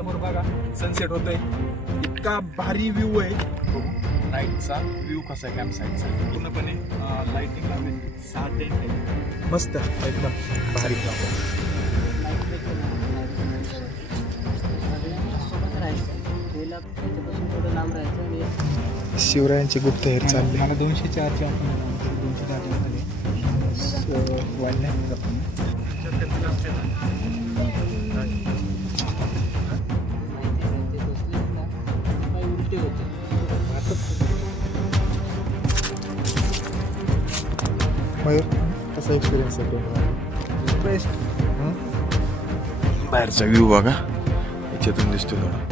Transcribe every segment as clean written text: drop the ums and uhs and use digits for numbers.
समोर बघा सनसेट होतोय, इतका भारी व्ह्यू आहे. नाईटचा व्ह्यू कसा आहे कॅम्प साईडचा, पूर्णपणे लाइटिंग लावलेली, 6 टेंट आहे, मस्त एकदम भारी. शिवरायांची गुप्तहेर चालली. मला 204 मयूर कसा एक्सपिरियन्स आहे बेस्ट. बाहेरचा व्ह्यू बघा, याच्यातून दिसतो थोडा.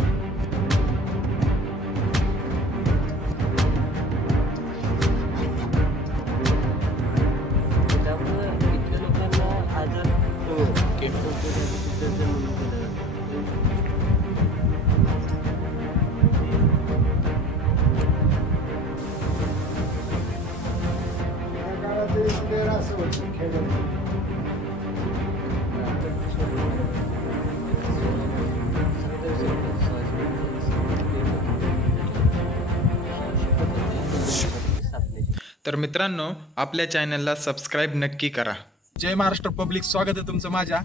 तर मित्रांनो, आपल्या चॅनलला सबस्क्राईब नक्की करा. जय महाराष्ट्र पब्लिक, स्वागत आहे तुमचं माझ्या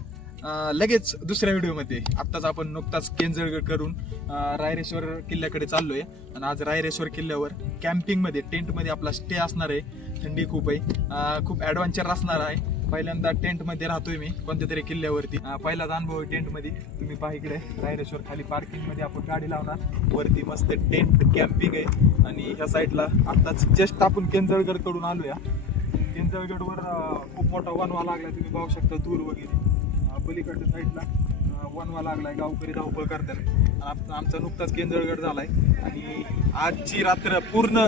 लगेच दुसऱ्या व्हिडिओमध्ये. आत्ताच आपण नुकताच केंजळगड करून रायरेश्वर किल्ल्याकडे चाललोय. आणि आज रायरेश्वर किल्ल्यावर कॅम्पिंगमध्ये टेंटमध्ये आपला स्टे असणार आहे. थंडी खूप आहे, खूप ॲडव्हेंचर असणार आहे. पहिल्यांदा टेंटमध्ये राहतोय मी कोणत्या तरी किल्ल्यावरती. पहिलाच अनुभव आहे टेंटमध्ये. तुम्ही पहा इकडे रायरेश्वर, खाली पार्किंगमध्ये आपण गाडी लावणार, वरती मस्त टेंट कॅम्पिंग आहे. आणि ह्या साईडला आत्ताच जस्ट आपण केंजळगड कडून आलोया. केंजळगडवर खूप मोठा वनवा लागला, तुम्ही पाहू शकता दूर वगैरे. पलीकडच्या साईडला वनवा लागलाय, गावकरी धावपळ करतात. आमचा नुकताच केंजळगड झालाय आणि आजची रात्र पूर्ण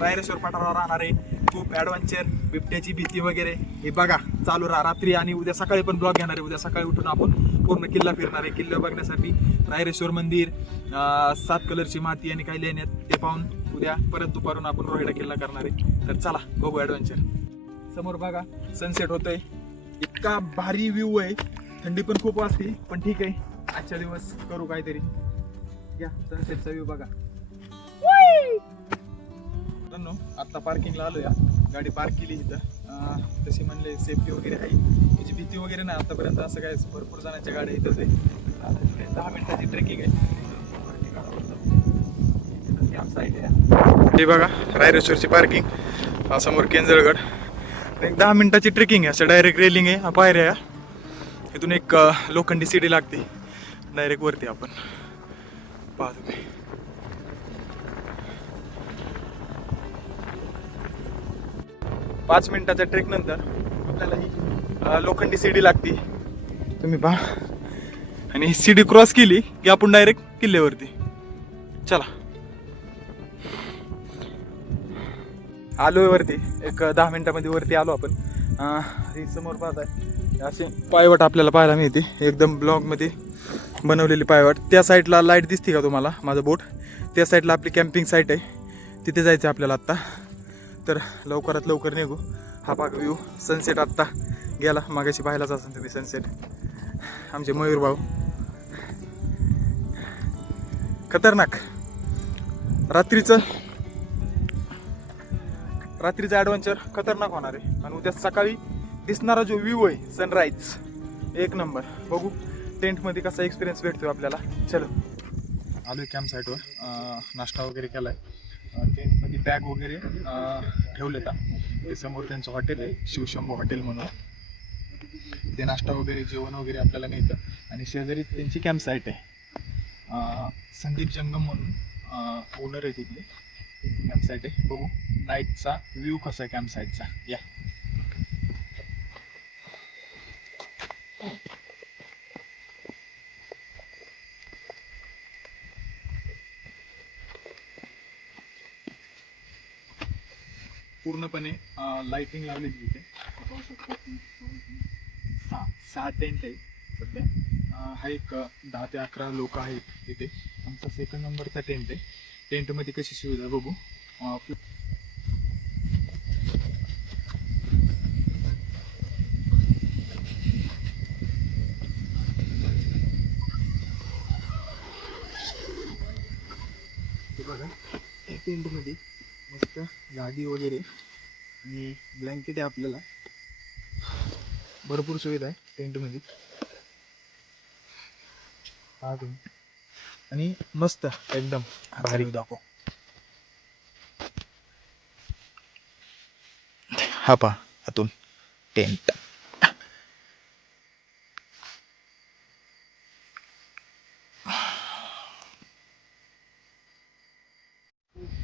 रायरेश्वर पठारावर राहणार आहे. खूप ॲडव्हेंचर, बिबट्याची भीती वगैरे हे बघा चालू रात्री. आणि उद्या सकाळी पण ब्लॉग घेणार आहे. उद्या सकाळी उठून आपण पूर्ण किल्ला फिरणार आहे. किल्ला बघण्यासाठी रायरेश्वर मंदिर, 7 कलरची माती आणि काही लेण्यात, ते पाहून उद्या परत दुपारून आपण रोहिडा किल्ला करणार आहे. तर चला बघू ॲडव्हेंचर. समोर बघा सनसेट होतोय, इतका भारी व्ह्यू आहे. थंडी पण खूप वाजते, पण ठीक आहे, आजच्या दिवस करू काहीतरी. या सनसेटचा व्ह्यू बघा. आता पार्किंगला आलो, या गाडी पार्क केली इथं. तशी म्हणले सेफ्टी वगैरे आहे, त्याची भीती वगैरे नाही आतापर्यंत. असं काय, भरपूर जणांच्या गाड्या इथंच आहे. 10 मिनिटाची ट्रेकिंग आहे. हे बघा रायरेश्वरची पार्किंग, समोर केंजळगड. एक 10 मिनिटाची ट्रेकिंग आहे. असं डायरेक्ट रेलिंग आहे, पायऱ्या. इथून एक लोखंडी सीडी लागते डायरेक्ट वरती. आपण पाहतो तुम्ही 5 मिनिटाच्या ट्रेक नंतर आपल्याला ही लोखंडी सीडी लागते, तुम्ही पहा. आणि ही सीडी क्रॉस केली की आपण डायरेक्ट किल्ल्यावरती. चला आलोय वरती, एक 10 मिनिटामध्ये वरती आलो आपण. ही समोर पाहताय असे पायवाट आपल्याला पाहायला मिळते, एकदम ब्लॉकमध्ये बनवलेली पायवाट. त्या साईडला लाईट दिसते का तुम्हाला, माझं बोट त्या साईडला आपली कॅम्पिंग साईट आहे, तिथे जायचं आपल्याला आत्ता. तर लवकरात लवकर निघू. हा पाक व्ह्यू सनसेट आत्ता गेला, मागाशी पाहायलाच असेल तुम्ही सनसेट. आमचे मयूर भाऊ खतरनाक. रात्रीचं ॲडव्हेंचर खतरनाक होणार आहे. आणि उद्या सकाळी दिसणारा जो व्ह्यू आहे सनराईज, एक नंबर. बघू टेंटमध्ये कसा एक्सपिरियन्स भेटतो आपल्याला. चलो आलोय कॅम्प साईटवर, नाश्ता वगैरे केलाय. टेंटमध्ये बॅग वगैरे ठेवले का, ते समोर त्यांचं हॉटेल आहे, शिवशंभू हॉटेल म्हणून. ते नाश्ता वगैरे, जेवण वगैरे आपल्याला मिळतं. आणि शेजारी त्यांची कॅम्प साईट आहे, संदीप जंगम म्हणून ओनर आहे तिथले, त्यांची कॅम्प साईट आहे. बघू नाईटचा व्ह्यू कसा आहे कॅम्प साईटचा. या पूर्णपणे लाइटिंग लावलेली इथे. 6 टेंट आहे सध्या. हा एक 10 ते 11 लोक आहेत तिथे. आमचा 2nd नंबरचा टेंट आहे. टेंटमध्ये कशी सुविधा बघू. बघा टेंटमध्ये मस्त गादी वगैरे आणि ब्लँकेट आहे, आपल्याला भरपूर सुविधा आहे टेंटमध्ये. आणि मस्त एकदम भारी. दाखव हा पहा आतून टेंट.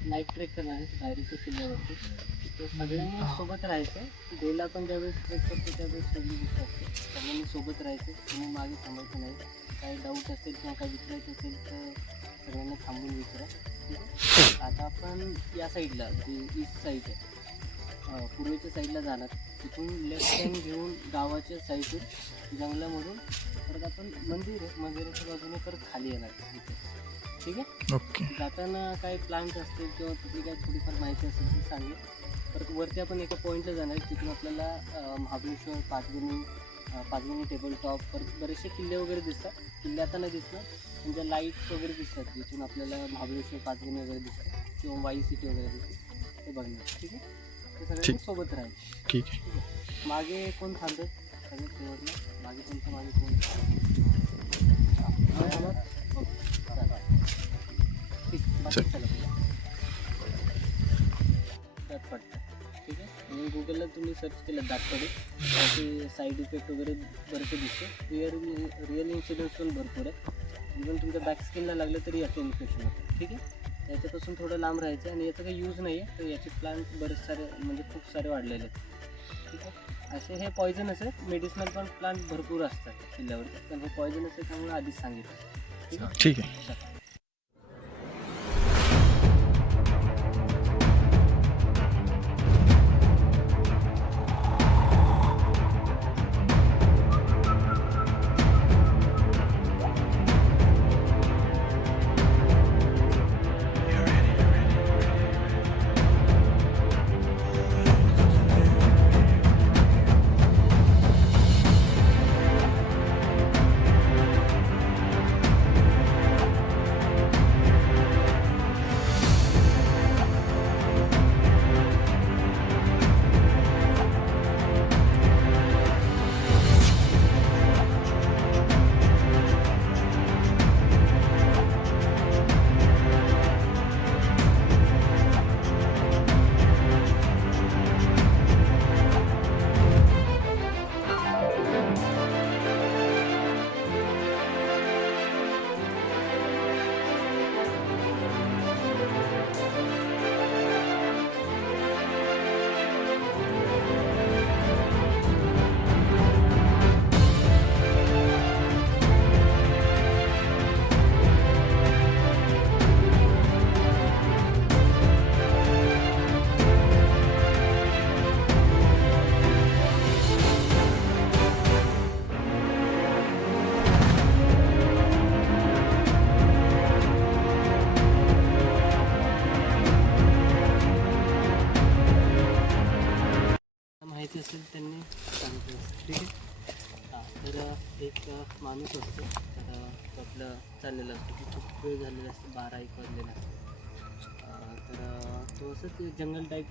नाईट ट्रेक करणार आहे डायरीच्या किल्ल्यावरती. तर सगळ्यांनी सोबत राहायचं. डेला आपण ज्यावेळेस ट्रेक करतो त्यावेळेस सगळी गोष्ट असते, सगळ्यांनी सोबत राहायचं, कोणी मागे थांबायचं नाही. काही डाऊट असेल किंवा काही विचारायचं असेल तर सगळ्यांना थांबून विचारा. ठीक आहे. आता आपण या साईडला जी ईस्ट साईड आहे, पूर्वेच्या साईडला जाणार. तिथून लेफ्ट हँड घेऊन गावाच्या साईडून जंगलामधून परत आपण मंदिर आहे, मंदिराच्या बाजूने परत खाली येणार इथे. ठीक आहे. ओके. जाताना काही प्लांट असतील किंवा तिथली काही थोडीफार माहिती असेल ती सांगेल. परत वरती आपण एका पॉईंटला जाणार, तिथून आपल्याला महाबळेश्वर, पाचगणी टेबल टॉप, परत बरेचसे किल्ले वगैरे दिसतात. किल्ले आता नाही दिसणार, म्हणजे लाईट्स वगैरे दिसतात जिथून आपल्याला महाबळेश्वर, पाचगणी वगैरे दिसतात किंवा वाई सिटी वगैरे दिसते, ते बघणार. ठीक आहे. ते सगळ्यांनी सोबत राहील. ठीक आहे. मागे कोण थांबत सगळं शेवटला मागे कोणतं मागे कोण पडतं. ठीक आहे. आणि गुगलला तुम्ही सर्च केलं दातकडे, त्याचे साईड इफेक्ट वगैरे बरेचसे दिसते. रिअल इन्सिडेंट्स पण भरपूर आहे. इव्हन तुमच्या बॅक स्किनला लागलं तरी याचं इन्फेक्शन होतं. ठीक आहे. याच्यापासून थोडं लांब राहायचं. आणि याचा काही यूज नाही आहे, तर याचे प्लांट बरेच सारे म्हणजे खूप सारे वाढलेले आहेत. ठीक आहे. असे हे पॉयझनस आहेत. मेडिसिनल पण प्लांट भरपूर असतात किल्ल्यावर, पण हे पॉयझनस आहे त्यामुळे आधीच सांगितलं. ठीक आहे. ठीक आहे. माहिती असेल त्यांनी सांगितलं. ठीक आहे. हां, तर एक माणूस असतो, तर तो आपलं चाललेला असतो, की खूप वेळ झालेला असतो, 12-1 वाजलेला असतो. तर तो असंच जंगल टाईप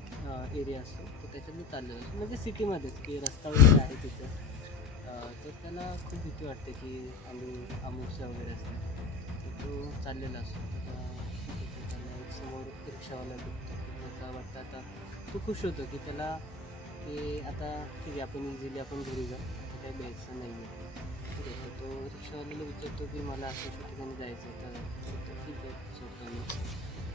एरिया असतो, तर त्याच्यातनं चाललेला असतो, म्हणजे सिटीमध्येच, की रस्ता वगैरे आहे तिथं. तर त्याला खूप भीती वाटते की आम्ही अमावस्या वगैरे असते, तर तो चाललेला असतो. तर त्याला एक समोर रिक्षावाला भेटतो. त्याला वाटतं आता तो खुश होतो की त्याला की आता ठीक आहे, आपण इझिली आपण घरी जाऊ, आता काही द्यायचं नाही आहे. ठीक आहे. तर तो रिक्षावाल्याला विचारतो की मला असं ठिकाणी जायचं आहे, तर ठीक आहे सोडतो मी.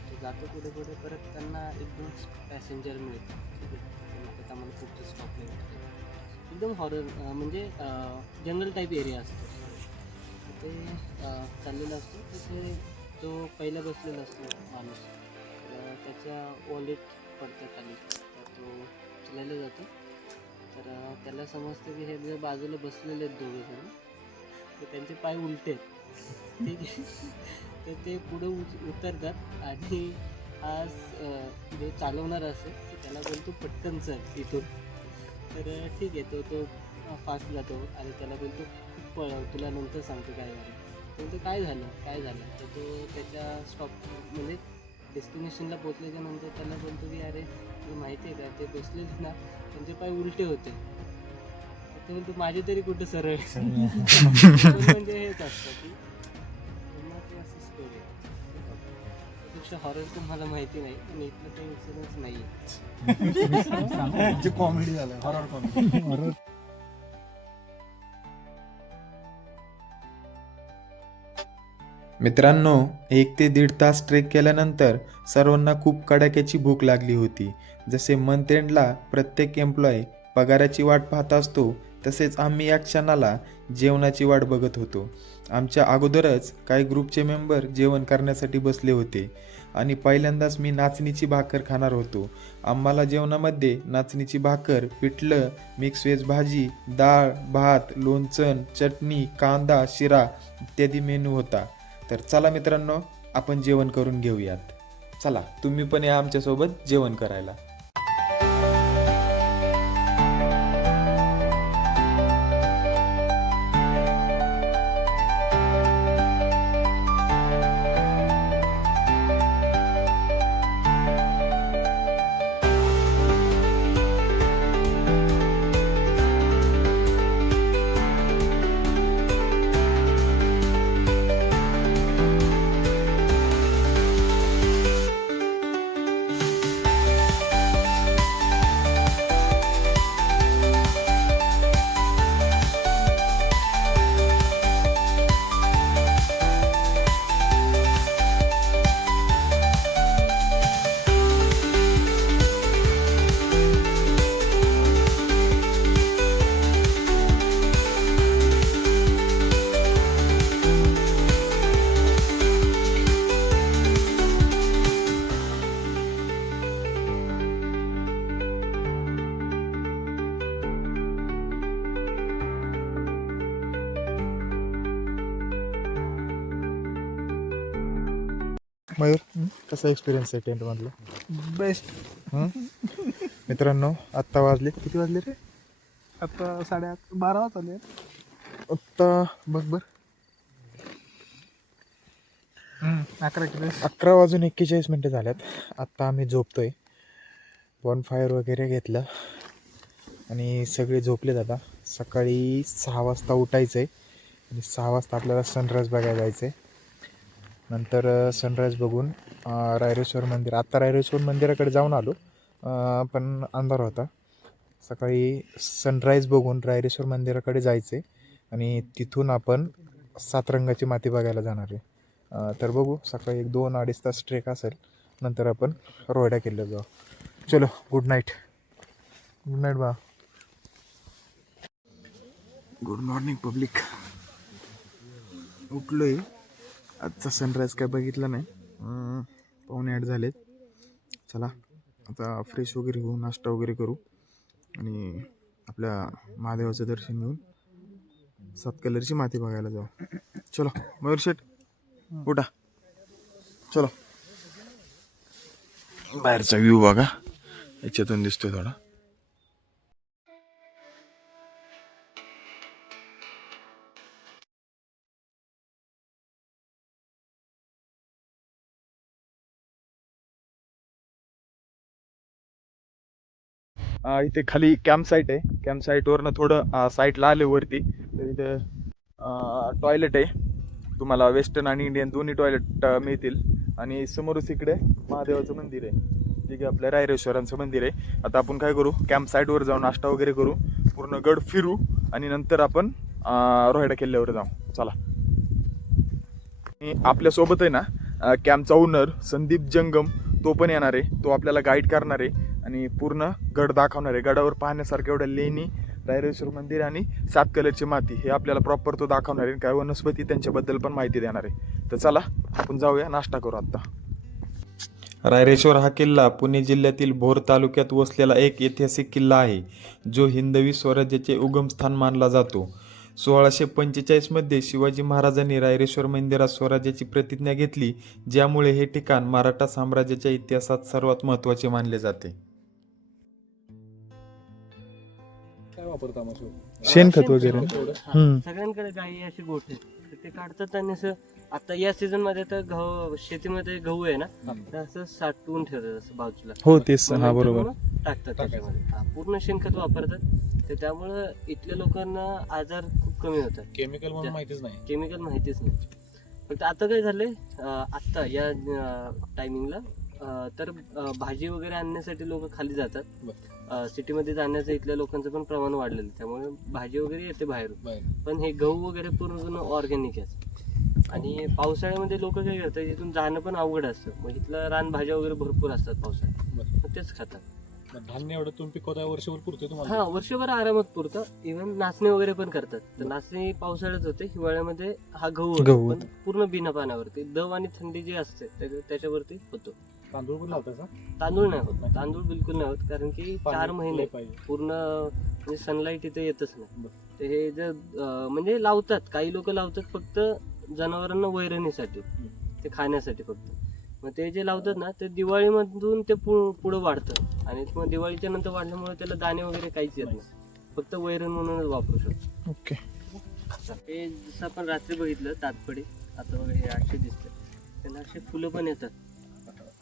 तो जातो पुढे पुढे, परत त्यांना 1-2 पॅसेंजर मिळतात. ठीक आहे. तर आम्हाला खूपचं स्टॉप नाही भेटतो. एकदम हॉरर म्हणजे जंगल टाईप एरिया असतो. तर ते चाललेला असतो, तिथे तो पहिला बसलेला असतो माणूस, तर त्याच्या वॉलेट पडतं खाली, तर तो उचलायला जातो. तर त्याला समजतं की हे जे बाजूला बसलेले आहेत दोघेजण, तर त्यांचे पाय उलटे आहेत. ठीक आहे. तर ते पुढे उतरतात आणि आज जो चालवणार असेल तर त्याला बोलतो पटकन चल इथून. तर ठीक आहे, तो फास्ट जातो आणि त्याला बोलतो खूप पळव, तुला नंतर सांगतो काय झालं. तर काय झालं. तर तो त्याच्या स्टॉप म्हणजे डेस्टिनेशनला पोचल्याच्या नंतर त्याला बोलतो की अरे तुला माहिती आहे का ते बसलेले ना त्यांचे पाय उलटे होते. ते म्हणतो माझे तरी कुठे सरळ. म्हणजे हेच असतं की असं स्टोरी त्यापेक्षा हॉरर तुम्हाला माहिती नाही पण इथलं काही इन्सिडन्स नाही आहे. कॉमेडी झालं, हॉरर कॉमेडी. मित्रांनो, 1 ते 1.5 तास ट्रेक केल्यानंतर सर्वांना खूप कडाक्याची भूक लागली होती. जसे मंथ एंडला प्रत्येक एम्प्लॉय पगाराची वाट पाहत असतो, तसेच आम्ही या क्षणाला जेवणाची वाट बघत होतो. आमच्या अगोदरच काही ग्रुपचे मेंबर जेवण करण्यासाठी बसले होते आणि पहिल्यांदाच मी नाचणीची भाकर खाणार होतो. आम्हाला जेवणामध्ये नाचणीची भाकर, पिठलं, मिक्स व्हेज भाजी, डाळ, भात, लोणचं, चटणी, कांदा, शिरा इत्यादी मेनू होता. तर चला मित्रांनो, आपण जेवण करून घेऊयात. चला, तुम्ही पण या आमच्यासोबत जेवण करायला. मयूर, कसा एक्सपिरियन्स आहे टेंट मधला? बेस्ट. मित्रांनो, आत्ता वाजले किती वाजले रे? आता 12:30 वाजले. आत्ता बघ बर 11 वाजून 41 मिनटं झाल्यात. आत्ता आम्ही झोपतोय. बॉनफायर वगैरे घेतलं आणि सगळे झोपलेत. आता सकाळी 6 वाजता उठायचं आहे आणि 6 वाजता आपल्याला सनराईज बघायला जायचं आहे. नंतर सनराईज बघून रायरेश्वर मंदिर, आत्ता रायरेश्वर मंदिराकडे जाऊन आलो, पण अंधार होता. सकाळी सनराईज बघून रायरेश्वर मंदिराकडे जायचं आहे आणि तिथून आपण 7 रंगाची माती बघायला जाणार आहे. तर बघू, सकाळी 1-2-2.5 तास ट्रेक असेल, नंतर आपण रोयडा किल्ल्यावर जाऊ. चलो, गुड नाईट. गुड नाईट बा. Good morning public. उठलो आहे. आजचा सनराईज काय बघितला नाही. 7:45 झालेत. चला आता फ्रेश वगैरे होऊ, नाश्ता वगैरे करू आणि आपल्या महादेवाचं दर्शन घेऊन 7 कलरची माती बघायला जाऊ. चलो मयूर शेट, उठा. चलो, बाहेरचा व्ह्यू बघा, याच्यातून दिसतोय थोडा. इथे खाली कॅम्प साईट आहे. कॅम्प साईटवरनं थोडं साईटला आले वरती, तर इथे टॉयलेट आहे. तुम्हाला वेस्टर्न आणि इंडियन दोन्ही टॉयलेट मिळतील. आणि समोरच इकडे महादेवाचं मंदिर आहे, ठीक आहे, आपल्या रायरेश्वरांचं मंदिर आहे. आता आपण काय करू, कॅम्प साईटवर जाऊन नाश्ता वगैरे करू, पूर्ण गड फिरू आणि नंतर आपण रोयडा किल्ल्यावर जाऊ. चला. आपल्यासोबत आहे ना कॅम्पचा ओनर संदीप जंगम, तो पण येणार आहे. तो आपल्याला गाईड करणार आहे आणि पूर्ण गड दाखवणार आहे. गडावर पाहण्यासारखं एवढं लेणी, रायरेश्वर मंदिर आणि 7 कलरची माती हे आपल्याला प्रॉपर तो दाखवणार आहे. काय वनस्पती त्यांच्याबद्दल पण माहिती देणार आहे. तर चला आपण जाऊया, नाश्ता करू आता. रायरेश्वर हा किल्ला पुणे जिल्ह्यातील भोर तालुक्यात वसलेला एक ऐतिहासिक किल्ला आहे, जो हिंदवी स्वराज्याचे उगमस्थान मानला जातो. 1645 मध्ये शिवाजी महाराजांनी रायरेश्वर मंदिरात स्वराज्याची प्रतिज्ञा घेतली, ज्यामुळे हे ठिकाण मराठा साम्राज्याच्या इतिहासात सर्वात महत्त्वाचे मानले जाते. काय वापरता मग? शेणखत वगैरे. हा, सगळ्यांकडे गाई अशी गोठे तर ते काढतात आणि असं आता या सीझन मध्ये तर गहू शेतीमध्ये गहू आहे ना तर असं साठवून ठेवतात असं बाजूला. हो तेच, मग हा नंतर बरोबर. मग टाकतात त्याच्यामध्ये. हा, पूर्ण शेणखत वापरतात तर त्यामुळं इथल्या लोकांना आजार खूप कमी होतात. केमिकल म्हणून माहितीच नाही. केमिकल माहितीच नाही. फक्त आता काय झालंय आत्ता या टायमिंगला तर भाजी वगैरे आणण्यासाठी लोक खाली जातात. सिटीमध्ये जाण्याचं इथल्या लोकांचं पण प्रमाण वाढलेलं आहे. त्यामुळे भाजी वगैरे येते बाहेरून. पण हे गहू वगैरे पूर्ण ऑर्गॅनिक आहे. आणि पावसाळ्यामध्ये लोक काय करतात इथून जाणं पण अवघड असतं. मग इथलं रानभाज्या वगैरे भरपूर असतात पावसाळ्यात मग तेच खातात. धान्य एवढं तुम्ही पिकवता वर्षभर पुरतोय तुम्हाला? हा, वर्षभर आरामात पुरतं. इव्हन नाचणी वगैरे पण करतात. तर नाचणी पावसाळ्यात होते, हिवाळ्यामध्ये हा गहू होतो, पण पूर्ण बिना पाण्यावरती. दव आणि थंडी जी असते त्याच्यावरती होतो. तांदूळ पण लावताय का? तांदूळ नाही होत, तांदूळ बिलकुल नाही होत, कारण की 4 महिने पूर्ण म्हणजे सनलाईट इथे येतच नाही. तर हे जर म्हणजे लावतात, काही लोक लावतात फक्त जनावरांना वैरणीसाठी, ते खाण्यासाठी फक्त. मग ते जे लावतात ना ते दिवाळीमधून ते पुढं वाढतं आणि मग दिवाळीच्या नंतर वाढल्यामुळे त्याला दाणे वगैरे काहीच येत नाही, फक्त वैरण म्हणूनच वापरू शकतो. ओके. हे जसं आपण रात्री बघितलं तातपडी, आता वगैरे हे असे दिसतं, त्याला असे फुलं पण येतात.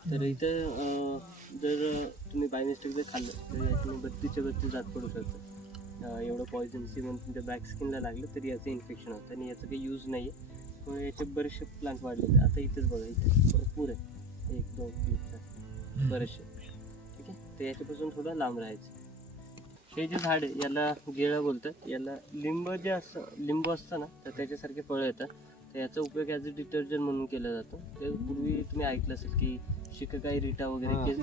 तर इथं जर तुम्ही बाय मिस्टेक जर खाल्लं तर याच्याने 32 जात पडू शकतं. एवढं पॉयझन सी म्हणून तुमच्या बॅक स्किनला लागलं तरी याचं इन्फेक्शन होतं आणि याचं काही यूज नाही आहे. मग याचे बरेचसे प्लांट वाढलेले. आता इथेच बघा, इथे भरपूर आहे, 1 2 3 4 बरेचसे. ठीक आहे, तर याच्यापासून थोडं लांब राहायचं. हे जे झाड आहे याला गेळं बोलतात. याला लिंब जे लिंब असतं ना तर त्याच्यासारखे फळं येतात. तर याचा उपयोग ॲज अ डिटर्जंट म्हणून केला जातो. ते पूर्वी तुम्ही ऐकलं असेल की शिकाकाई रिटा वगैरे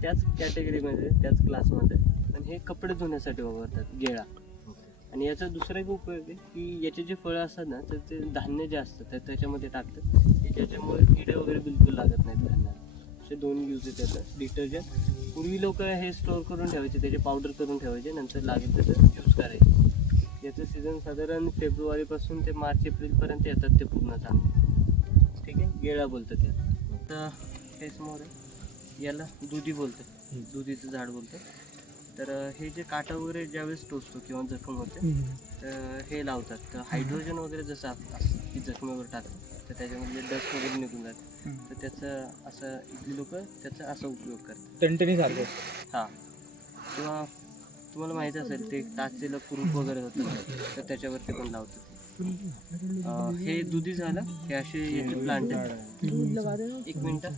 त्याच कॅटेगरीमध्ये, त्याच क्लासमध्ये. पण हे कपडे धुण्यासाठी वापरतात गेळा. आणि याचा दुसरा एक उपयोग आहे की याचे जे फळं असतात ना तर ते धान्य जे असतं तर त्याच्यामध्ये टाकतात की ज्याच्यामुळे किडे वगैरे बिलकुल लागत नाहीत धान्याला. असे 2 यूज आहेत त्याचं. डिटर्जंट पूर्वी लोक हे स्टोअर करून ठेवायचे, त्याचे पावडर करून ठेवायचे, नंतर लागेल त्याचं यूज करायचे. याचं सीझन साधारण फेब्रुवारीपासून ते मार्च एप्रिलपर्यंत येतात ते पूर्ण चांगले. ठीक आहे, गेळा बोलतात याला. तर हे समोर आहे, याला दुधी बोलतात, दुधीचं झाड बोलतात. तर हे जे काटा वगैरे ज्यावेळेस टोचतो किंवा जखम होते तर हे लावतात. तर हायड्रोजन वगैरे जसं असतं की जखमेवर टाकतात तर त्याच्यामध्ये डस्ट वगैरे निघून जाते. तर त्याचं असं इथली लोक त्याचा असा उपयोग करतात. टणटणी सारखं. हां, किंवा तुम्हाला माहिती असेल ते टाचेला कुरूप वगैरे होतं तर त्याच्यावरती पण लावतात. हे दुधी झालं, हे असे याचे प्लांट आहेत. 1 मिनटं,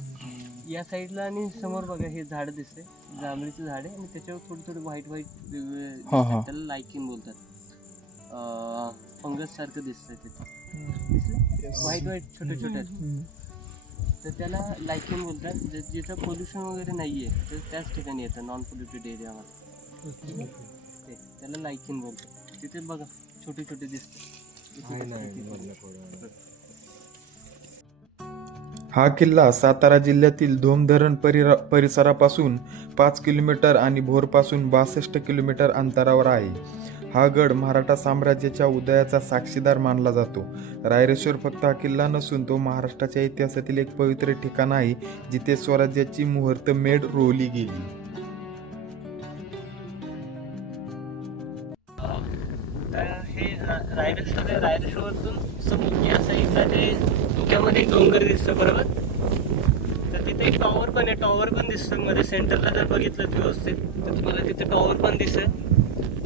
या साईडला आणि समोर बघा हे झाड दिसते, जांभळीचं झाड आहे आणि त्याच्यावर थोडी थोडी व्हाईट वेगवेगळे दिसतात. त्याला लायकिन बोलतात. फंगस सारखं दिसतंय तिथे, दिसलं व्हाईट छोटे छोटे. तर त्याला लायकिन बोलतात. जिथं पोल्युशन वगैरे नाही आहे तर त्याच ठिकाणी येतं, नॉन पोल्युटेड एरियामध्ये. त्याला लायकिन बोलतात. तिथे बघा छोटे छोटे दिसते. हा किल्ला सातारा जिल्ह्यातील धोम धरण परिसरापासून 5 किलोमीटर आणि भोरपासून 62 किलोमीटर अंतरावर आहे. हा गड मराठा साम्राज्याच्या उदयाचा साक्षीदार मानला जातो. रायरेश्वर फक्त हा किल्ला नसून तो महाराष्ट्राच्या इतिहासातील एक पवित्र ठिकाण आहे जिथे स्वराज्याची मुहूर्तमेढ रोवली गेली. हे रायरेश्वरतून या साईडला ते डोक्यामध्ये डोंगर दिसतं बरोबर. तर तिथे एक टॉवर पण आहे, टॉवर पण दिसतं मध्ये सेंटरला. जर बघितलं व्यवस्थित तर तुम्हाला तिथे टॉवर पण दिसेल.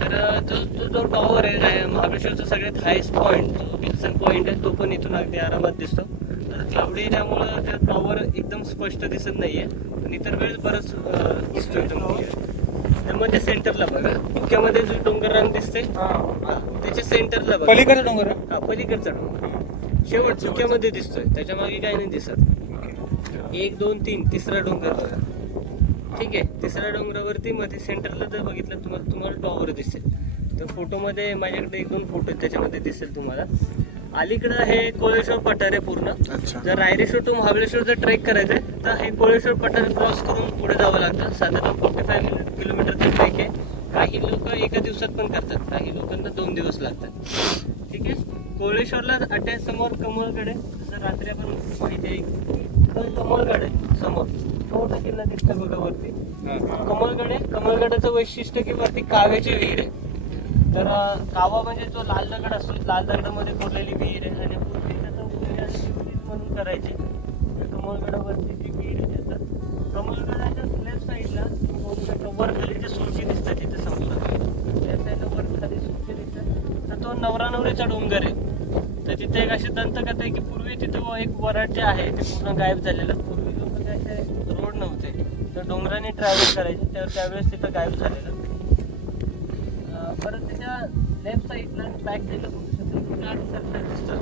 तर जो टॉवर आहे महाबळेश्वरचा सगळ्यात हायस्ट पॉईंट जो विल्सन पॉईंट आहे तो पण इथून अगदी आरामात दिसतो. तर क्लाउडी त्यामुळं त्या टॉवर एकदम स्पष्ट दिसत नाहीये, पण इतर वेळेस बरंच दिसतो एकदम. तर मग त्या सेंटरला बघा, डोक्यामध्ये जो डोंगर रांग दिसते त्याच्या सेंटरला बघा, पलीकडचा डोंगर. हा पलीकडचा डोंगर शेवट डोक्यामध्ये दिसतोय, त्याच्या मागे काही नाही दिसत. 1 2 3 तिसरा डोंगर बघा. ठीक आहे, तिसऱ्या डोंगरावरती मध्ये सेंटरला जर बघितलं तुम्हाला टॉवर दिसेल. तर फोटोमध्ये माझ्याकडे 1-2 फोटो आहेत, त्याच्यामध्ये दिसेल तुम्हाला. अलीकडं हे कोळेश्वर पठार आहे पूर्ण. जर रायरेश्वर टू महाबळेश्वर जर ट्रेक करायचं आहे तर हे कोळेश्वर पठार क्रॉस करून पुढे जावं लागतं. साधारण 45 किलोमीटरचं ट्रेक आहे. काही लोक एका दिवसात पण करतात, काही लोकांना 2 दिवस लागतात. ठीक आहे, कोळेश्वरला अटॅच समोर कमळगड आहे. जसं रात्री आपण माहिती आहे कमळगड आहे समोर, मोठा किल्ला दिसतो बघा वरती. कमळगड आहे. कमळगडाचं वैशिष्ट्य की वरती काव्याची विहीर आहे. तर कावा म्हणजे जो लाल दगड असतो, लाल दगडामध्ये कोरलेली विहीर आहे आणि पूर्वी त्याचा उपयोग आणि शिवलीज म्हणून करायचे. तर कमळगडावरती जी विहीर आहे तर कमळगडाच्या लेफ्ट साईडला वर खाली जे सुरची दिसतात तिथे समुद्रात, त्या साईडला वर खाली सुरची दिसतात, तर तो नवरा नवरीचा डोंगर आहे. तर तिथे एक अशी दंतकथा आहे की पूर्वी तिथं एक वराड जे आहे ते पूर्ण गायब झालेलं. पूर्वी लोक असे रोड नव्हते, तर डोंगराने ट्रॅव्हल करायचे, तर त्यावेळेस तिथं गायब झालेलं. परत त्याच्या लेफ्ट साईडला आणि बॅक साईडला बघू शकतो सरफेस दिसतं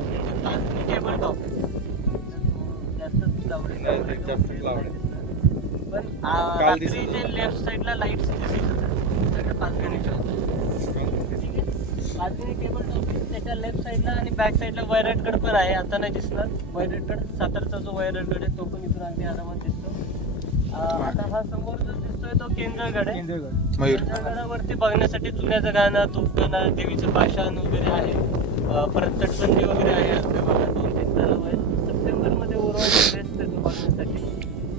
टेबल टॉप. जास्तच लावडे पण रात्री जे लेफ्ट साईडला लाईट्स दिसत होत्या सगळ्या पाचगणीच्या होत्या. पाचगणी टेबल टॉप त्याच्या लेफ्ट साईडला आणि बॅक साईडला वैराटगड पण आहे. आता नाही दिसणार वैराटगड, सातारचा जो वैराटगड आहे तो पण इथून अगदी आरामात दिसतो. आता हा समोर जो दिसतोय तो केंद्रगड आहे. केंद्रगडावरती बघण्यासाठी जुन्याचं गाणं, तोफखाना, देवीचं पाषाण वगैरे आहे. परत तटबंदी वगैरे आहे. आपल्या भागात 2-3 तलाव आहेत. सप्टेंबरमध्ये ओरवायचे बेस्ट आहे बघण्यासाठी.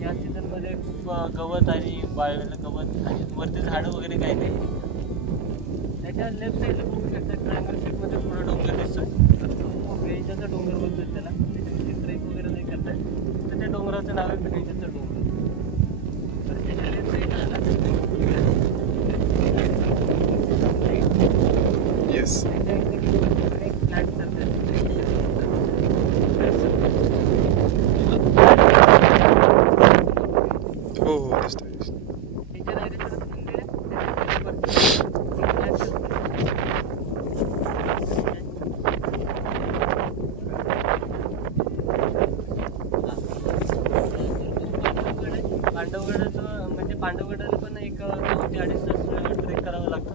या सीझनमध्ये खूप गवत आणि वाळलेलं गवत आणि वरती झाडं वगैरे काही नाही. त्याच्या लेफ्ट साईडला बघू शकता ट्रायंगल शेपमध्ये थोडा डोंगर दिसतोय. बेंजाचा डोंगर बोलतोय त्याला. त्याच्यावरती ट्रेक वगैरे नाही करताय, तर त्या डोंगराचं नाव आहे बेंजाचा डोंगर. तर त्याच्या लेफ्ट साईडला येस हो हो दिसतोय. पांडवगडाचं म्हणजे पांडवगडाला पण एक 2 ते 2.5 तास ट्रेक करावं लागतं.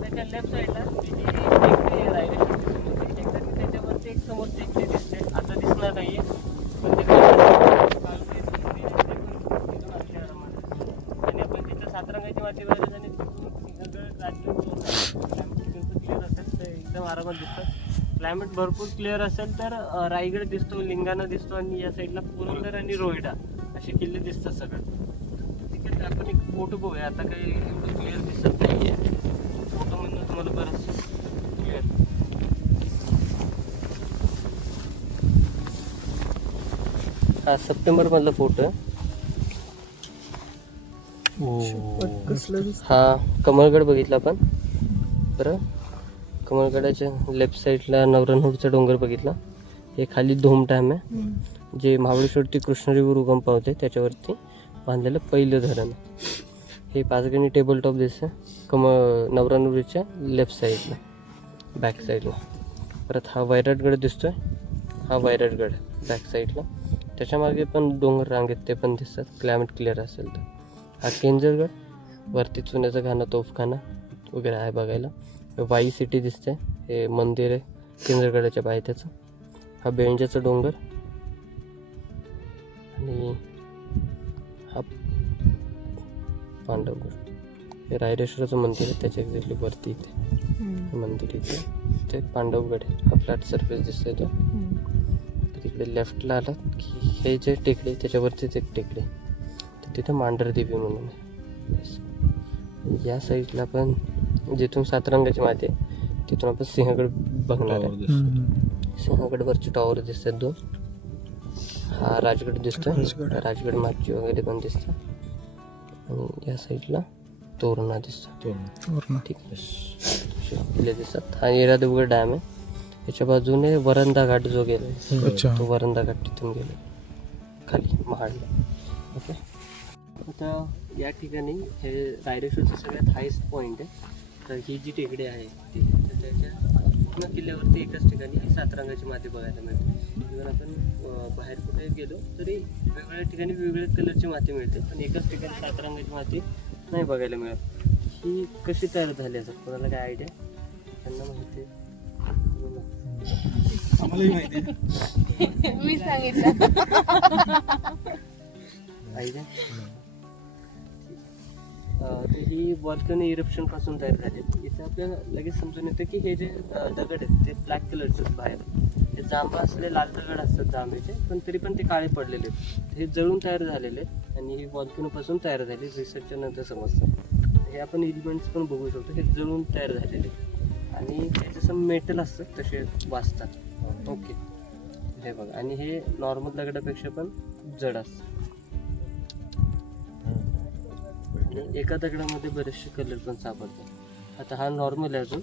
त्याच्या लेफ्ट साईडला टेकडी आहे रायरेश्वरची टेकडी. त्याच्यावरती एक समोर टेकडी दिसते, आता दिसणार नाहीये पण ते आणि आपण तिथं सातरंगाची माती वगैरे आणि क्लिअर असेल तर एकदम आरामात दिसतं. क्लायमेट भरपूर क्लिअर असेल तर रायगड दिसतो, लिंगाणा दिसतो आणि या साईडला पुरंदर आणि रोहिडा असे किल्ले दिसतात सगळं. ठीक आहे, तर आपण एक फोटो बघूया. आता काही एवढं क्लिअर दिसत नाही आहे, फोटोमधून तुम्हाला बरंच क्लिअर. हा सप्टेंबरमधला फोटो आहे. हा कमळगड बघितला आपण. बरं, कमळगडाच्या लेफ्ट साईडला नवरणहूडचा डोंगर बघितला. हे खाली धोम डॅम आहे, जे महाबळेश्वर कृष्णरीवर उगम पावते त्याच्यावरती बांधलेलं पहिलं धरण. हे पाचगणी टेबल टॉप दिसतं नवरणहूडच्या लेफ्ट साईडला बॅक साईडला. परत हा वैराटगड दिसतोय, हा वैराटगड बॅक साईडला. त्याच्यामागे पण डोंगर रांगेत ते पण दिसतात क्लायमेट क्लिअर असेल तर. हा केंजरगड, वरती चुन्याचं खाना, तोफखाना वगैरे आहे बघायला. वाई सिटी दिसते, हे मंदिर आहे केंद्रगडाच्या पायथ्याचं. हा बेंजाचा डोंगर आणि हा पांडवगड. हे रायरेश्वराचं मंदिर आहे, त्याच्या एक्झॅक्टली वरती इथे मंदिर इथे. ते पांडवगड आहे, हा फ्लॅट सरफेस दिसतोय तो. तिकडे लेफ्टला आला की हे जे टेकडे त्याच्यावरतीच एक टेकडे, तर तिथे मांढरदेवी म्हणून आहे. या साईडला पण जिथून सातरंगाची माती आहे तिथून आपण सिंहगड बघणार आहे. सिंहगडवरचे टॉवर दिसतात 2. हा राजगड दिसतोय, राजगड मागची वगैरे पण दिसतं. आणि या साईडला तोरणा दिसतं. ठीक आहे, किल्ले दिसतात. हा येरा देवगड डॅम आहे. याच्या बाजूने वरंदा घाट जो गेला तो वरंदा घाट तिथून गेला खाली महाडला. ओके, आता या ठिकाणी हे रायरेश्वरचं सगळ्यात हायस्ट पॉईंट आहे. तर ही जी टेकडी आहे ती त्याच्या पूर्ण किल्ल्यावरती एकाच ठिकाणी ही सातरंगाची माती बघायला मिळते. जर आपण बाहेर कुठे गेलो तरी वेगवेगळ्या ठिकाणी वेगवेगळ्या कलरची माती मिळते, पण एकाच ठिकाणी सातरंगाची माती नाही बघायला मिळत. ही कशी तयार झाली असं कोणाला काय आयडिया? त्यांना माहिती आहे, आम्हालाही माहिती आहे. मी सांगितलं आयडिया. तर ही वॉल्कॅनो इरप्शन पासून तयार झाली. इथे आपल्याला लगेच समजून येतं की हे जे दगड आहेत ते ब्लॅक कलरचे बाहेर, हे जांभा असले लाल दगड असतात जांभेचे, पण तरी पण ते काळे पडलेले आहेत. हे जळून तयार झालेले आहेत आणि ही वॉल्कॅनो पासून तयार झाली, रिसर्चच्या नंतर समजतं. हे आपण एलिमेंट्स पण बघू शकतो, हे जळून तयार झालेले आणि ते जसं मेटल असतं तसे वाचतात. ओके, हे बघा, आणि हे नॉर्मल दगडापेक्षा पण जड असतं. आणि एका दगडामध्ये बरेचसे कलर पण सापडतात. आता हा नॉर्मल आहे अजून.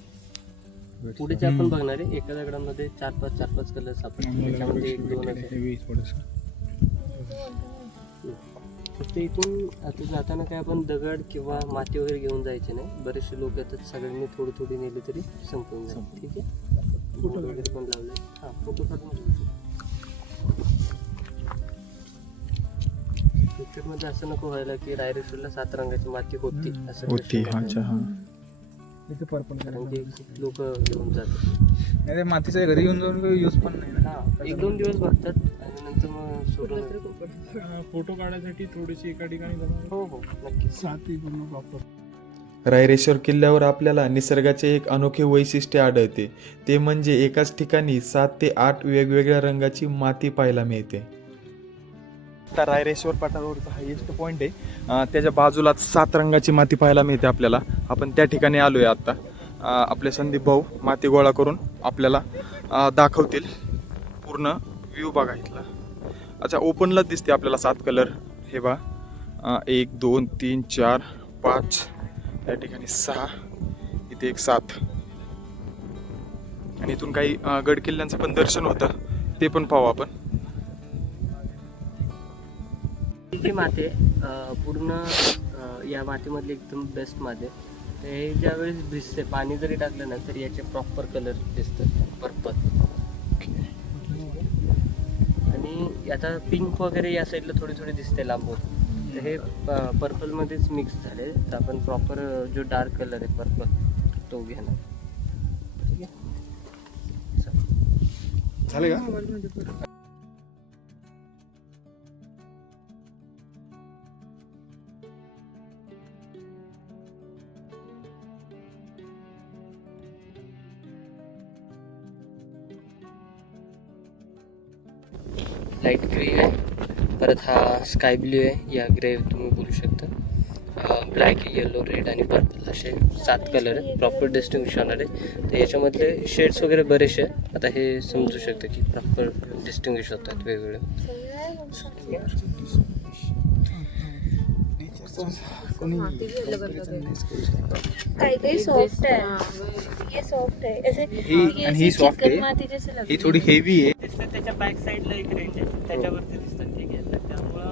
पुढेच आपण बघणार आहे, एका दगडामध्ये 4-5 कलर सापडतात. त्याच्यामध्ये 1-2 फक्त इथून आता जाताना काय आपण दगड किंवा माती वगैरे घेऊन जायचे नाही. बरेचसे लोक येतात, सगळ्यांनी थोडी नेली तरी संपून जाईल. ठीक आहे, फोटो वगैरे पण लावले. हां, फोटो काढून घेऊ शकतो. पिक्चरमध्ये असं नको व्हायला की रायरेश्वरला 7 रंगाची माती होती असं होती. अच्छा, हा. कारण की लोक घेऊन जातात. नाही, मातीचा घरी येऊन जाऊन काही यूज पण नाही ना. हां, 1-2 दिवस बघतात आणि नंतर मग सोडून. फोटो काढायसाठी थोडीशी एका ठिकाणी हो हो, नक्की. रायरेश्वर किल्ल्यावर आपल्याला निसर्गाचे एक अनोखे वैशिष्ट्य आढळते, ते म्हणजे एकाच ठिकाणी 7 ते 8 वेगवेगळ्या रंगाची माती पाहायला मिळते. आता रायरेश्वर पठारावरचा हायेस्ट पॉईंट आहे, त्याच्या बाजूलाच 7 रंगाची माती पाहायला मिळते आपल्याला. आपण त्या ठिकाणी आलोय आता. आपले संदीप भाऊ माती गोळा करून आपल्याला दाखवतील. पूर्ण व्ह्यू बघा इथला. अच्छा, ओपनलाच दिसते आपल्याला 7 कलर. हे बघा, 1 2 3 4 5, या ठिकाणी 6, इथे एक 7. आणि इथून काही गड किल्ल्यांचं पण दर्शन होतं, ते पण पाहू आपण. ही माती पूर्ण या मातीमधली एकदम बेस्ट माती आहे. हे ज्यावेळेस भिजते, पाणी जरी टाकलं ना तरी याचे प्रॉपर कलर दिसतात, पर्पल. आणि आता पिंक वगैरे या साईडला थोडी दिसते लांबून, तर हे पर्पलमध्येच मिक्स झाले. तर आपण प्रॉपर जो डार्क कलर आहे पर्पल तो घेणार. ठीक आहे, झाले का? लाईट ग्रे आहे, परत हा स्काय ब्ल्यू आहे, या ग्रे तुम्ही बोलू शकता. ब्लॅक, येलो, रेड आणि पर्पल असे 7 कलर आहेत. प्रॉपर डिस्टिंग्विश होणार आहे. तर याच्यामधले शेड्स वगैरे बरेचसे आहेत. आता हे समजू शकतं की प्रॉपर डिस्टिंग्विश होतात वेगवेगळे. काही सॉफ्ट आहे, हे सॉफ्ट आहे ऐसे, आणि ही सॉफ्ट आहे, माती जैसे लग ही थोडी हेवी आहे. दिसतं त्याच्या बॅक साईडला एक रेंज आहे, त्याच्यावरती दिसतं. ठीक आहे, तर त्यामुळं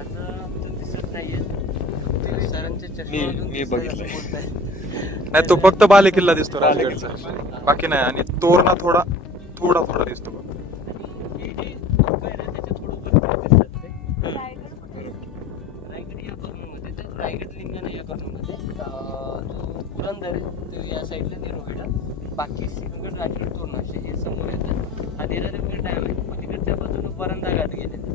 असं आमचं दिसत नाहीये. सरांचे चष्मा मी बघितलंय. नाही, तो फक्त बालेकिल्ला दिसतो राजगडचा, बाकी नाही. आणि तोरणा थोडा दिसतो बघ. रायगड लिंगाणा या कॉर्नरमध्ये जो पुरंदर आहे तो या साईडला निरोगेला, बाकी सिंहगड, राजगड, तोरणा असे हे समोर येतात. हा देरादेवीकडे डॅम आहे, मग तिकडच्या बाजूला परांदा घाट गेले.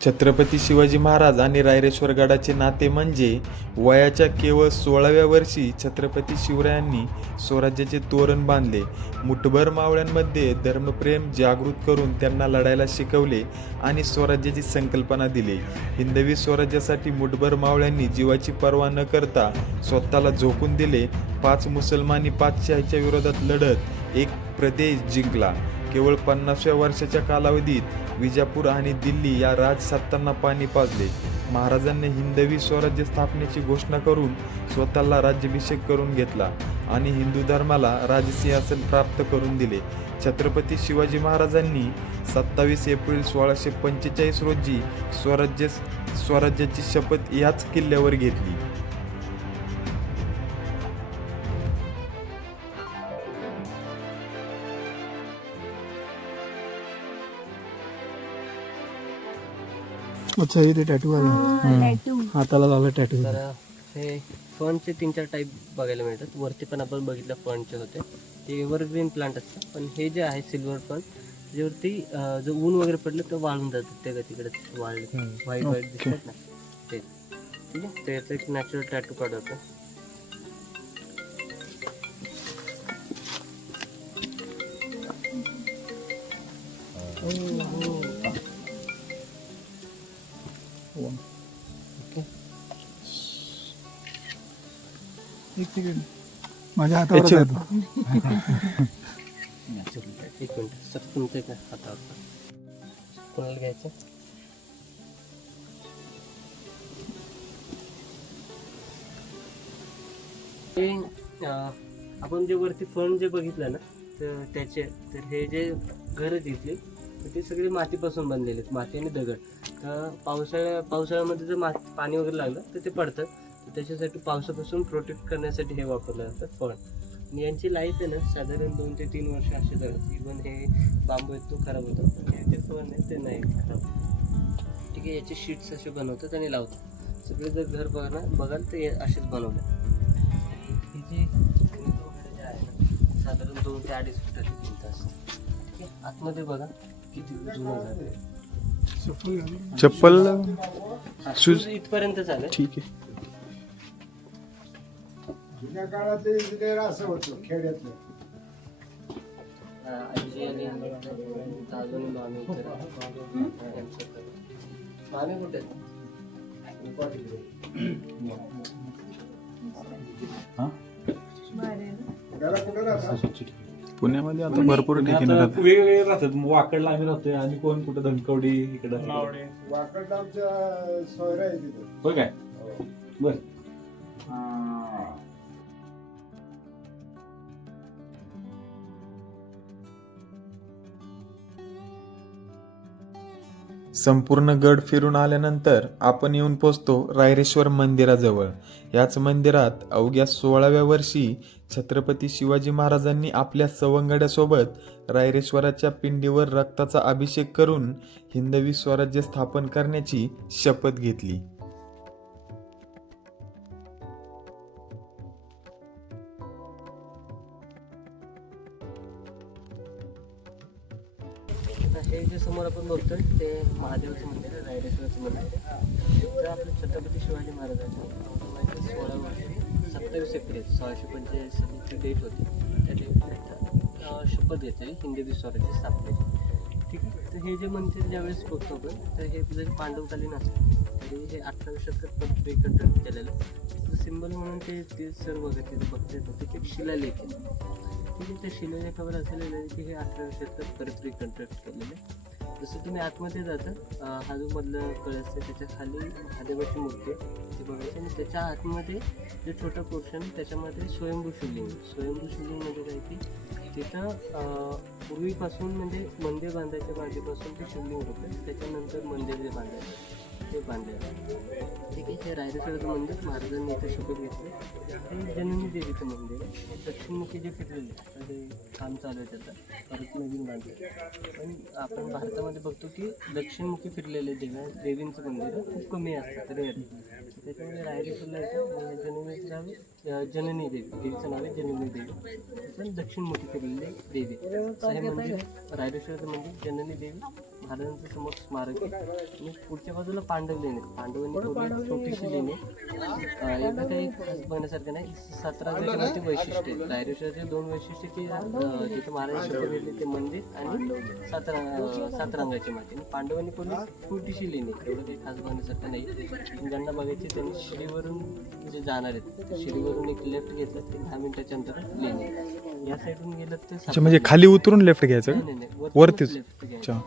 छत्रपती शिवाजी महाराज आणि रायरेश्वर गडाचे नाते म्हणजे वयाच्या केवळ 16व्या वर्षी छत्रपती शिवरायांनी स्वराज्याचे तोरण बांधले. मुठभर मावळ्यांमध्ये धर्मप्रेम जागृत करून त्यांना लढायला शिकवले आणि स्वराज्याची संकल्पना दिली. हिंदवी स्वराज्यासाठी मुठभर मावळ्यांनी जीवाची पर्वा न करता स्वतःला झोकून दिले. 5 मुसलमानी पातशाहीच्या विरोधात लढत एक प्रदेश जिंकला. केवळ 50व्या वर्षाच्या कालावधीत विजापूर आणि दिल्ली या राजसत्तांना पाणी पाजले. महाराजांनी हिंदवी स्वराज्य स्थापनेची घोषणा करून स्वतःला राज्याभिषेक करून घेतला आणि हिंदू धर्माला राजसिंहासन प्राप्त करून दिले. छत्रपती शिवाजी महाराजांनी 27 एप्रिल 1645 रोजी स्वराज्याची शपथ याच किल्ल्यावर घेतली. अच्छा, इथे टॅटू हाताला लावला टॅटू. तर हे फनचे 3-4 टाईप बघायला मिळतात. वरती पण आपण बघितलं फनचे होते, ते एव्हरग्रीन प्लांट असतात. पण हे जे आहे सिल्वर फन, त्याच्यावरती जर ऊन वगैरे पडलं तर वाळून जातात. ते तिकडे वाळले व्हाईट दिसतात ना ते. ठीक आहे, तर याचा एक नॅचरल टॅटू काढू आपण. माझ्या हातावर एक मिनिट सर, तुमच्या इकडे हातावर कोणाला घ्यायचं? आपण जे वरती फण जे बघितलं ना, तर हे जे घरं दिसली तर ते सगळे मातीपासून बनलेले आहेत, माती आणि दगड. तर पावसाळ्यामध्ये जर पाणी वगैरे लागलं तर ते पडतं. तर त्याच्यासाठी पावसापासून प्रोटेक्ट करण्यासाठी हे वापरलं जातं फण. आणि यांची लाईफ आहे ना साधारण 2 ते 3 वर्ष असे जातात. इव्हन हे बांबू आहेत तो खराब होतो, पण ते फण आहे ते नाही खराब. ठीक आहे, याचे शीट्स असे बनवतात आणि लावतात. सगळे जर घर बघाल तर हे असेच बनवले. ही जी जे आहे ना साधारण 2 ते 2.5 फुटाची भिंत असते. ठीक आहे, आतमध्ये बघा किती जुनं घर आहे. चप्पल शूज इथपर्यंत झालं. ठीक आहे. जुन्या काळात असं होतं खेड्यातलं. आजी आणि अजून मामी मामी कुठे आहेत? घरा कुठं राहतात? पुण्यामध्ये आता भरपूर ठिकाणी राहतात. वेगवेगळे राहतात. वाकडला आम्ही राहतोय आणि कोण कुठं धनकवडी इकडं. वाकड आमच्या सोयरा आहे तिथं. होय काय? बर. संपूर्ण गड फिरून आल्यानंतर आपण येऊन पोचतो रायरेश्वर मंदिराजवळ. याच मंदिरात अवघ्या 16व्या वर्षी छत्रपती शिवाजी महाराजांनी आपल्या सवंगड्यासोबत रायरेश्वराच्या पिंडीवर रक्ताचा अभिषेक करून हिंदवी स्वराज्य स्थापन करण्याची शपथ घेतली. हे जे समोर आपण बघतोय ते महादेवाचं मंदिर आहे, रायरेश्वराचं मंदिर आहे. तर आपले छत्रपती शिवाजी महाराजांनी 16 वर्षी 27 एप्रिल 1645 सालीची डेट होती. त्या डेटला शपथ घेतलेली हिंदवी स्वराज्य स्थापनेची. ठीक आहे, तर हे जे मंदिर ज्यावेळेस बघतो आपण तर हे जरी पांडवकालीन असतं तरी हे 18व्या शतकात रिकन्स्ट्रक्ट केलेलं सिम्बल म्हणून ते सर्व तिथे बघता होते ते शिलालेख आहे. ठीक आहे, त्या शिलालेखावर असलेलं आहे की हे 18व्या शतकात परत रिकन्स्ट्रक्ट केलेलं आहे. जसं तुम्ही आतमध्ये जाता हा जो मधलं कळस आहे त्याच्या खाली महादेवाची मूर्ती आहे ती बघायची. आणि त्याच्या आतमध्ये जे छोटं पोर्शन त्याच्यामध्ये स्वयंभू शिवलिंग म्हणजे काय की तिथं पूर्वीपासून म्हणजे मंदिर बांधायच्या आधीपासून ते शिवलिंग होतं. त्याच्यानंतर मंदिर जे बांधायचं ते बांधलेलं. ठीक आहे, हे रायरेश्वराचं मंदिर महाराजांनी इथे शपथ घेतली. हे जननी देवीचं मंदिर आहे. दक्षिणमुखी जे फिरलेलं आहे तर हे काम चालू आहे त्याचं परत नवीन बांधलं. पण आपण भारतामध्ये बघतो की दक्षिणमुखी फिरलेले देवींचं मंदिर खूप कमी असतं रेअर. त्याच्यामध्ये रायरेश्वरला येतं जननीचं नाव आहे जननी देवी, देवीचं नाव आहे जननी देवी, पण दक्षिणमुखी फिरलेली देवी. असं हे मंदिर रायरेश्वराचं मंदिर जननी देवी महाराजांचं समोर स्मारक आहे. आणि पुढच्या बाजूला पांडव लेणी, पांडवांनी थोडी छोटीशी लेणी एवढं काही खास बघण्यासारखं नाही. 17 त्याच्यामध्ये वैशिष्ट्य आहे. रायरेश्वराचे 2 वैशिष्ट्य की जिथे महाराज शपथ घेतले ते मंदिर आणि 7 रंगाची माती. आणि पांडवांनी कोणी छोटीशी लेणी, एवढं काही खास बघण्यासारखं नाही. ज्यांना बघायचे त्यांनी शिडीवरून जे जाणार आहेत शिडीवरून एक लेफ्ट घेतलं ते 10 मिनिटाच्या अंतरात लेणी. या साईडून गेलं तर म्हणजे खाली उतरून लेफ्ट घ्यायचं का? नाही वरतीच? लेफ्ट घ्यायचं. अच्छा.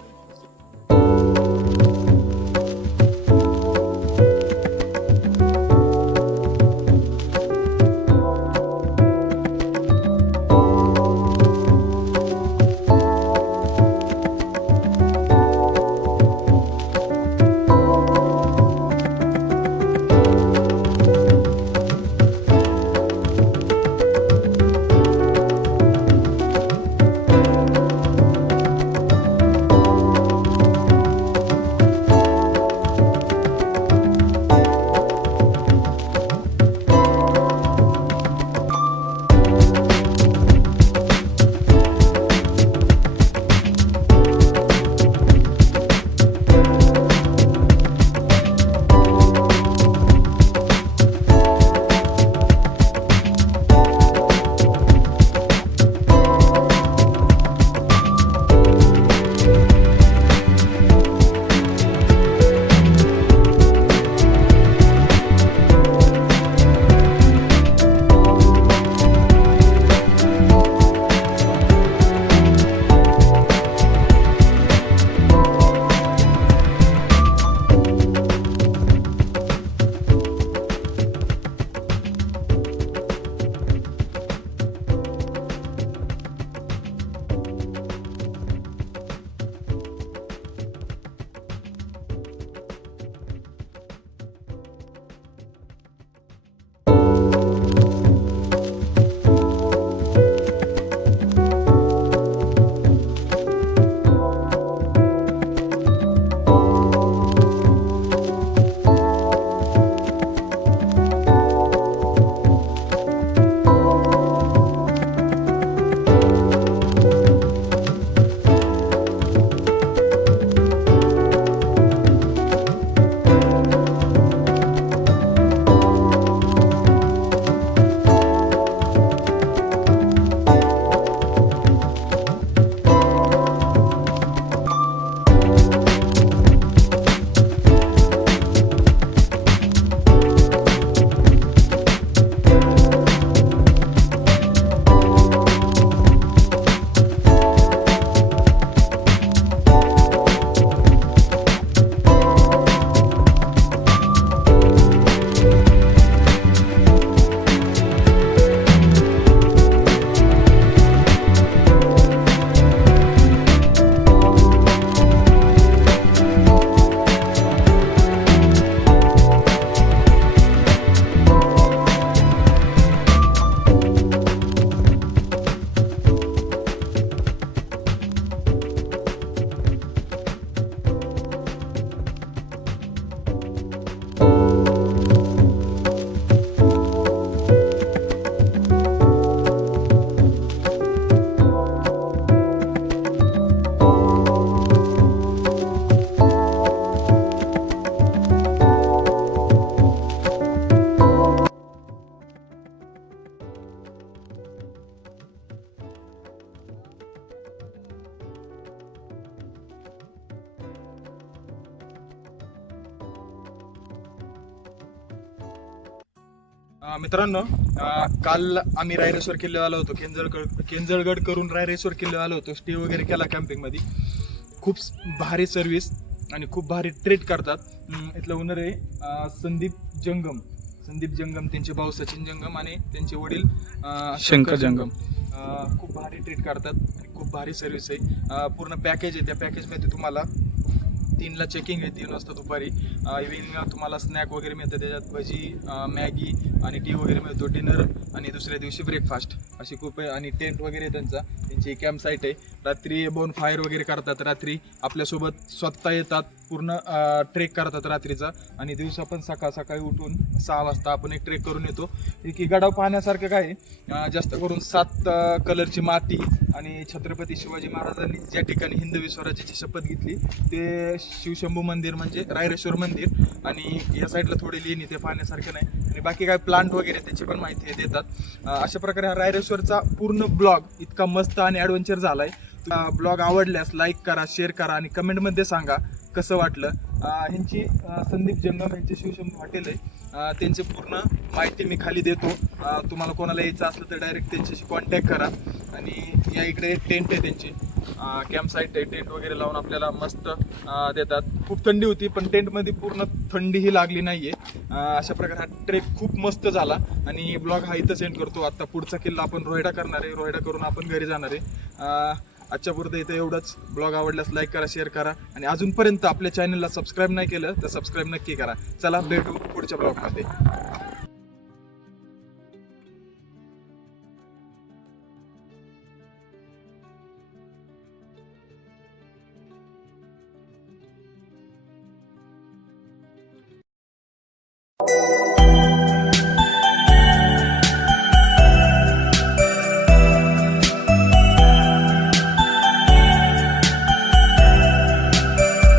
मित्रांनो, काल आम्ही रायरेश्वर किल्ल्यावर आलो होतो. केंजळगड करून रायरेश्वर किल्ल्यावर आलो होतो. स्टे वगैरे केला कॅम्पिंगमध्ये. खूप भारी सर्व्हिस आणि खूप भारी ट्रीट करतात. इथलं ओनर आहे संदीप जंगम. त्यांचे भाऊ सचिन जंगम आणि त्यांचे वडील शंकर जंगम. खूप भारी ट्रीट करतात आणि खूप भारी सर्व्हिस आहे. पूर्ण पॅकेज आहे. त्या पॅकेजमध्ये तुम्हाला 3ला चेकिंग आहे, 3 वाजता दुपारी. इव्हिनिंग तुम्हाला स्नॅक वगैरे मिळतं, त्याच्यात भजी, मॅगी आणि टी वगैरे मिळतो. डिनर आणि दुसऱ्या दिवशी ब्रेकफास्ट अशी खूप आहे. आणि टेंट वगैरे त्यांची कॅम्प साईट आहे. रात्री बोन फायर वगैरे करतात. रात्री आपल्यासोबत स्वतः येतात, पूर्ण ट्रेक करतात रात्रीचा. आणि दिवसा पण सकाळी उठून 6 वाजता आपण एक ट्रेक करून येतो. की गडाव पाहण्यासारखं काय आहे, जास्त करून 7 कलरची माती आणि छत्रपती शिवाजी महाराजांनी ज्या ठिकाणी हिंदवी स्वराज्याची शपथ घेतली ते शिवशंभू मंदिर म्हणजे रायरेश्वर मंदिर. आणि या साईडला थोडी लेणी, ते पाहण्यासारखं नाही. आणि बाकी काय प्लांट वगैरे त्याची पण माहिती देतात. अशा प्रकारे हा रायरेश्वरचा पूर्ण ब्लॉग इतका मस्त आणि ॲडव्हेंचर झालाय. ब्लॉग आवडल्यास लाईक करा, शेअर करा आणि कमेंटमध्ये सांगा कसं वाटलं. ह्यांची संदीप जंगम यांचे शिवशंभू हॉटेल आहे. त्यांची पूर्ण माहिती मी खाली देतो. तुम्हाला कोणाला यायचं असलं तर डायरेक्ट त्यांच्याशी कॉन्टॅक्ट करा. आणि या इकडे टेंट आहे त्यांची, कॅम्प साईट आहे. टेंट वगैरे लावून आपल्याला मस्त देतात. खूप थंडी होती पण टेंटमध्ये पूर्ण थंडीही लागली नाहीये. अशा प्रकारे हा ट्रेक खूप मस्त झाला. आणि ब्लॉग हा इथं सेंड करतो. आता पुढचा किल्ला आपण रोहिडा करणार आहे. रोहिडा करून आपण घरी जाणार आहे. आजच्या पुरतं इथं एवढंच. ब्लॉग आवडल्यास लाईक करा, शेअर करा आणि अजूनपर्यंत आपल्या चॅनलला सबस्क्राईब नाही केलं तर सबस्क्राईब नक्की करा. चला भेटू पुढच्या ब्लॉगमध्ये.